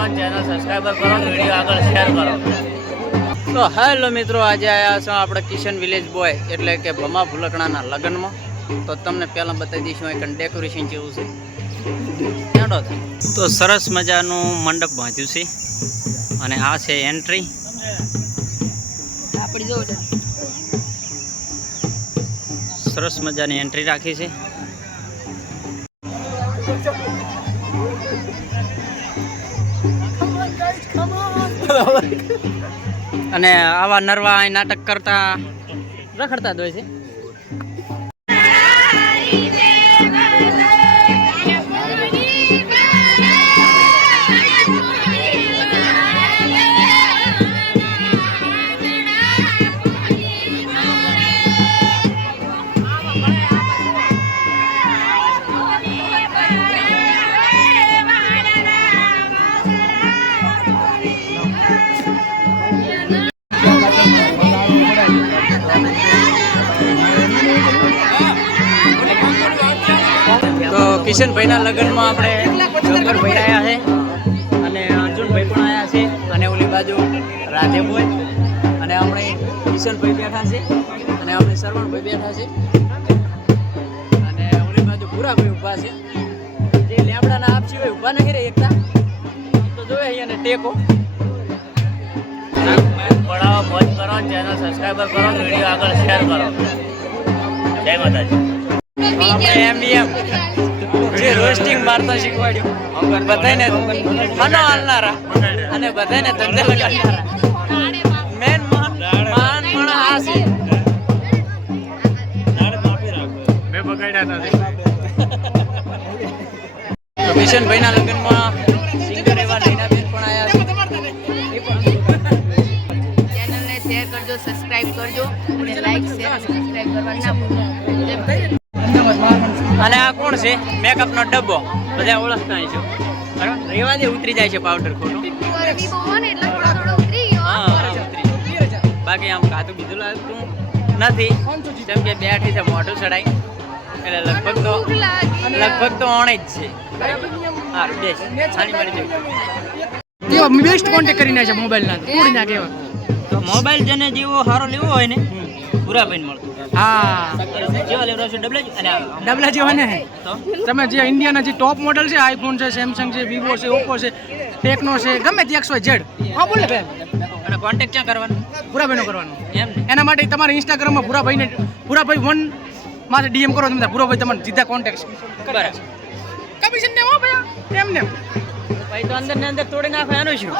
કરો, channel subscriber કરો, video આગળ શેર કરો. તો હેલો મિત્રો, આજે આવ્યા છો આપણે કિશન વિલેજ બોય એટલે કે ભમા ભૂલકણાના લગ્નમાં. તો તમને પહેલાં બતાવી દઈશું એક ડેકોરેશન જેવું છે. તો સરસ મજાનું મંડપ બાંધ્યું છે અને આ છે એન્ટ્રી. સરસ મજાની એન્ટ્રી રાખી છે. અને આવા નરવા અહીં નાટક કરતા રખડતા જ હોય છે. કિશનભાઈના લગ્નમાં આપણે જોકરભાઈ આવ્યા છે અને અર્જુનભાઈ પણ આવ્યા છે અને ઓલી બાજુ રાધેભાઈ અને આપણે કિશનભાઈ બેઠા છે અને આપણે શ્રવણભાઈ બેઠા છે અને ઓલી બાજુ ભૂરાભાઈ ઊભા છે. જે લેમડાના આપ સિવાય ઊભા નથી રહી એકતા તો જોવે અહીંયાને ટેકો પડાવો, મોજ કરો, ચેનલ સબસ્ક્રાઈબર કરો, વિડીયો આગળ શેર કરો. જય માતાજી. આપણે એમ જે રોસ્ટિંગ મારતા શીખવાડ્યું બધાને મનો હાલનારા અને બધાને ધંધે લગાડનારા મેન માન પણ આ છે. મેં બગાડ્યા નથી. તો કિશનભાઈના લગ્નમાં સિંગર એવા નૈનાબેન પણ આવ્યા છે. ચેનલને શેર કરજો, સબસ્ક્રાઇબ કરજો અને લાઈક શેર સબસ્ક્રાઇબ કરવાનું ના ભૂલતા. અને આ કોણ છે? મેકઅપનો ડબ્બો, બધા ઓળખતા છો બરાબર. રેવા દે, ઉતરી જાય છે પાવડર ખોટો. બાકી આમ ખાતું બીજું લાગતું નથી કેમ કે બેઠી છે મોઢું ચડાઈ એટલે લગભગ તો ઓણે જ છે. હા બેસ છાણી મારી કેવો બેસ્ટ કોન્ટેક્ટ કરીને છે મોબાઈલના તોડી નાખે એવા. તો મોબાઈલ જેને જેવો સારો લેવો હોય ને પૂરા ભાઈને મળતું. હા જેવા લેવડો છે ડબલા જેવા ને તમે જે ઇન્ડિયાના જે ટોપ મોડલ છે, આઈફોન છે, સેમસંગ છે, વિવો છે, ઓપ્પો છે, ટેકનો છે, ગમે તે XYZ. હા બોલે બેન. અને કોન્ટેક્ટ ક્યાં કરવાનો? ભૂરાભાઈનો કરવાનો. એમ એના માટે તમારે ઇન્સ્ટાગ્રામમાં ભૂરાભાઈ 1 માથે DM કરો તમે, ભૂરાભાઈ તમને સીધા કોન્ટેક્ટ કરે. કમિશન ને હો ભૈયા એમ ને ભાઈ તો અંદર ને અંદર તોડી નાખો એનું શું?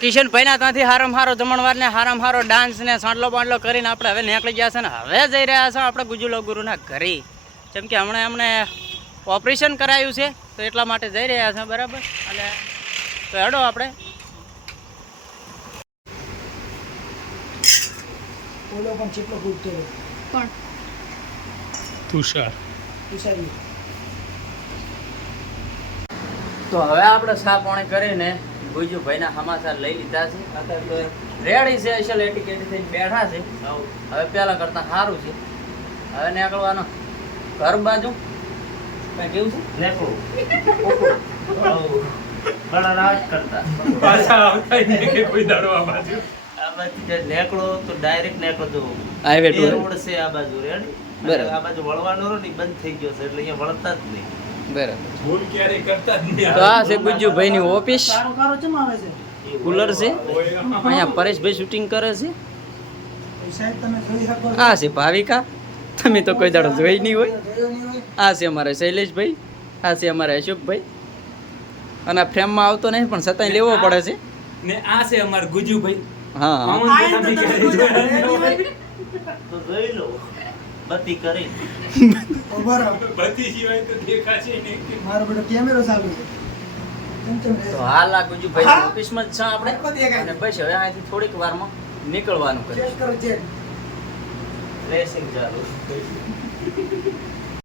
કિશનભાઈના ત્યાંથી હારામ હારો જમણવાર ને હારામ હારો ડાન્સ ને સાંડલો બાંડલો કરીને આપણે હવે નીકળી ગયા છે ને હવે જઈ રહ્યા છે આપણે ગુજુલો ગુરુના ઘરે. જેમ કે હમણાં ઓપરેશન કરાયું છે તો એટલા માટે જઈ રહ્યા છે બરાબર. અને તો હેડો આપણે ઓલો પણ કેટલો ફૂટતો કોણ તુષાર તો હવે આપણે સા પાણી કરીને ગુજુભાઈના સમાચાર લઈ લીધા છે અત્યારે રેડી છે અસલ એટીકેટી થઈને બેઠા છે હવે પહેલા કરતા સારું છે હવે નીકળવાનું ઘર બાજુ કઈ કેવું છે ઘણા રાજ કરતા પાછા આવતા કે કોઈ દાડો આ બાજુ આ બાજુ જે નેકળો તો ડાયરેક્ટ નેકળો તો હાઈવે એ રોડ છે આ બાજુ રેડી બરાબર. આ બાજુ વળવાનો રહ્યો ને ઈ બંધ થઈ ગયો છે એટલે અહીંયા વળતા જ નહીં બરાબર ભૂલ ક્યારે કરતા જ નહીં તો આ છે ગુજુભાઈની ઓફિસ કારો ચમ આવે છે કુલર છે અહીંયા પરેશભાઈ શૂટિંગ કરે છે સાહેબ તમે જોઈ શકો આ છે ભાવિકા તમે તો કોઈ દાડો જોઈ નહીં હોય આ છે અમારા શૈલેષભાઈ આ છે અમારા અશોકભાઈ અને આ ફ્રેમમાં આવતો નહીં પણ છતાંય લેવો પડે છે ને આ છે અમાર ગુજુભાઈ હા તો જોઈ લો બત્તી કરી બધી સિવાય તો દેખાશે નહીં મારો બેટો કેમેરો ચાલુ છે તો હાલ આ ગુજુભાઈ ઓફિસમાં જ છે આપણે અને બસ હવે અહીંથી થોડીક વારમાં નીકળવાનું કરે ચેક કરો ચેક રેસિંગ ચાલુ